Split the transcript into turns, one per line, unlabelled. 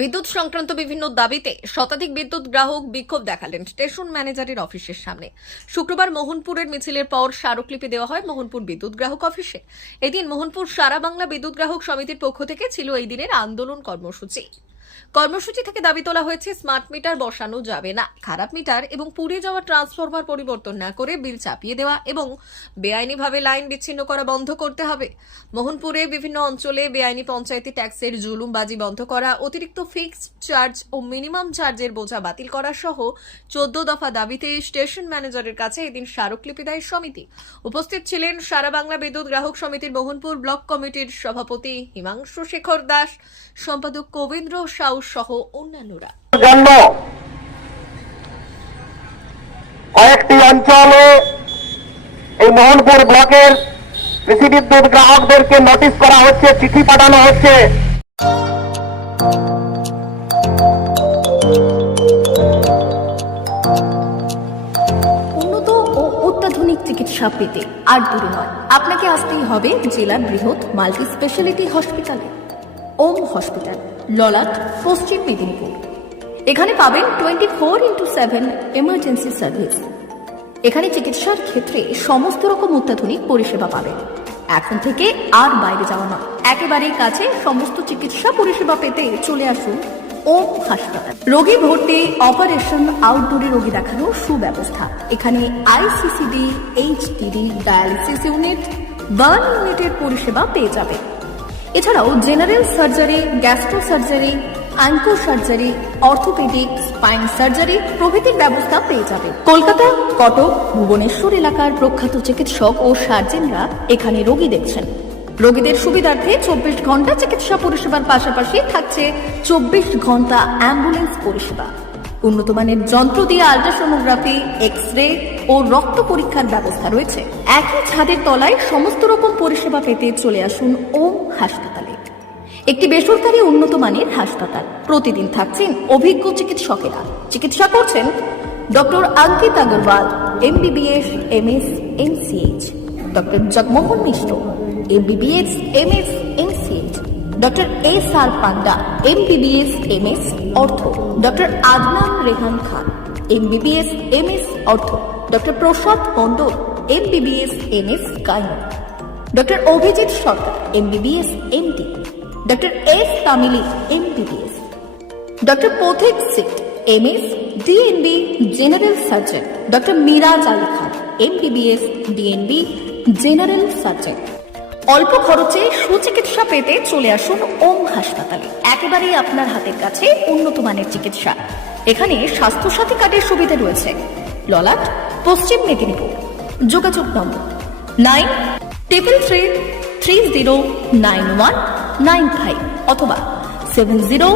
বিদ্যুৎ সংক্রান্ত বিভিন্ন দাবিতে শতাধিক বিদ্যুৎ গ্রাহক বিক্ষোভ দেখালেন স্টেশন ম্যানেজারের অফিসের সামনে। শুক্রবার মোহনপুরের মিছিলের পর স্মারকলিপি দেওয়া হয় মোহনপুর বিদ্যুৎ গ্রাহক অফিসে। এদিন মোহনপুর সারা বাংলা বিদ্যুৎ গ্রাহক সমিতির পক্ষ থেকে ছিল এই দিনের আন্দোলন কর্মসূচি। কর্মসূচি থেকে দাবি তোলা হয়েছে স্মার্ট মিটার বসানো যাবে না। খারাপ মিটার এবং পুড়ে যাওয়া ট্রান্সফরমার পরিবর্তন না করে বিল চাপিয়ে দেওয়া এবং বেআইনিভাবে লাইন বিচ্ছিন্ন করা বন্ধ করতে হবে। মোহনপুরে বিভিন্ন অঞ্চলে বেআইনি পঞ্চায়েতি ট্যাক্সের জুলুমবাজি বন্ধ করা, অতিরিক্ত ফিক্সড চার্জ ও মিনিমাম চার্জের বোঝা বাতিল করা সহ চোদ্দ দফা দাবিতে স্টেশন ম্যানেজারের কাছে এদিন স্মারকলিপি দেয় সমিতি। উপস্থিত ছিলেন সারা বাংলা বিদ্যুৎ গ্রাহক সমিতির মোহনপুর ব্লক কমিটির সভাপতি হিমাংশু শেখর দাস, সম্পাদক কবীন্দ্র সাউ সহ অন্যান্যরা।
জন্য কয়েকটি অঞ্চলে এই মোহনপুর ব্লকের কৃষি বিদ্যুৎ গ্রাহকদেরকে নোটিশ করা হচ্ছে চিঠি পাঠানো হচ্ছে।
উন্নত ও অত্যাধুনিক চিকিৎসা পেতে আর দূরে নয়। আপনাকে আসতেই হবে জেলার বৃহৎ মাল্টি স্পেশালিটি হসপিটালে। ওম হসপিটাল, ললাট, পশ্চিম মেদিনীপুর। এখানে পাবেন twenty four into seven emergency service এখানে চিকিৎসার ক্ষেত্রে সমস্ত রকম অত্যাধুনিক পরিষেবা পাবেন। এখন থেকে আর বাইরে যাওয়া নয়। একেবারেই কাছে সমস্ত চিকিৎসা পরিষেবা পেতে চলে আসুন ওম হাসপাতাল। রোগী ভর্তি অপারেশন আউটডোরে রোগী দেখানোর সুব্যবস্থা। এখানে ICCD HDD dialysis unit burn ইউনিটের পরিষেবা পেয়ে যাবে এছাড়াও general surgery, gastro surgery onco surgery, orthopedic, spine surgery প্রভৃতির ব্যবস্থা পেয়ে যাবে। কলকাতা, কটক, ভুবনেশ্বর এলাকার প্রখ্যাত চিকিৎসক ও সার্জেনরা এখানে রোগী দেখছেন। রোগীদের সুবিধার্থে চব্বিশ ঘণ্টা চিকিৎসা পরিষেবার পাশাপাশি থাকছে চব্বিশ ঘণ্টা অ্যাম্বুলেন্স পরিষেবা। উন্নত মানের যন্ত্র দিয়ে আল্ট্রাসোনোগ্রাফি এক্স রে ও রক্ত পরীক্ষার ব্যবস্থা রয়েছে। একই ছাদের তলায় সমস্ত রকম পরিষেবা পেতে চলে আসুন ওম হাসপাতালে। একটি বেসরকারি উন্নত মানের হাসপাতাল। প্রতিদিন থাকছেন অভিজ্ঞ চিকিৎসকেরা। চিকিৎসা করছেন doctor Ankit Agarwal, MBBS, MS MCh doctor Jagmohan Mishra, MBBS, MS MCh doctor S R Panda, MBBS, MS, ortho. Doctor Adnan Rehan Khan. MBBS MS ortho doctor Prasad Mondal MBBS MS gynae doctor Abhijit Sarkar MBBS MD doctor S Tamili MBBS doctor Pathik Sit MS DNB general surgeon doctor Miraj Ali Khan MBBS DNB general surgeon অল্প খরচে সুচিকিৎসা পেতে চলে আসুন ওম হাসপাতালে। একেবারেই আপনার হাতের কাছে উন্নত মানের চিকিৎসা। এখানে স্বাস্থ্যসাথী কার্ডের সুবিধা রয়েছে। ললাট, পশ্চিম মেদিনীপুর। যোগাযোগ number nine triple three three zero nine one nine five অথবা সেভেন জিরো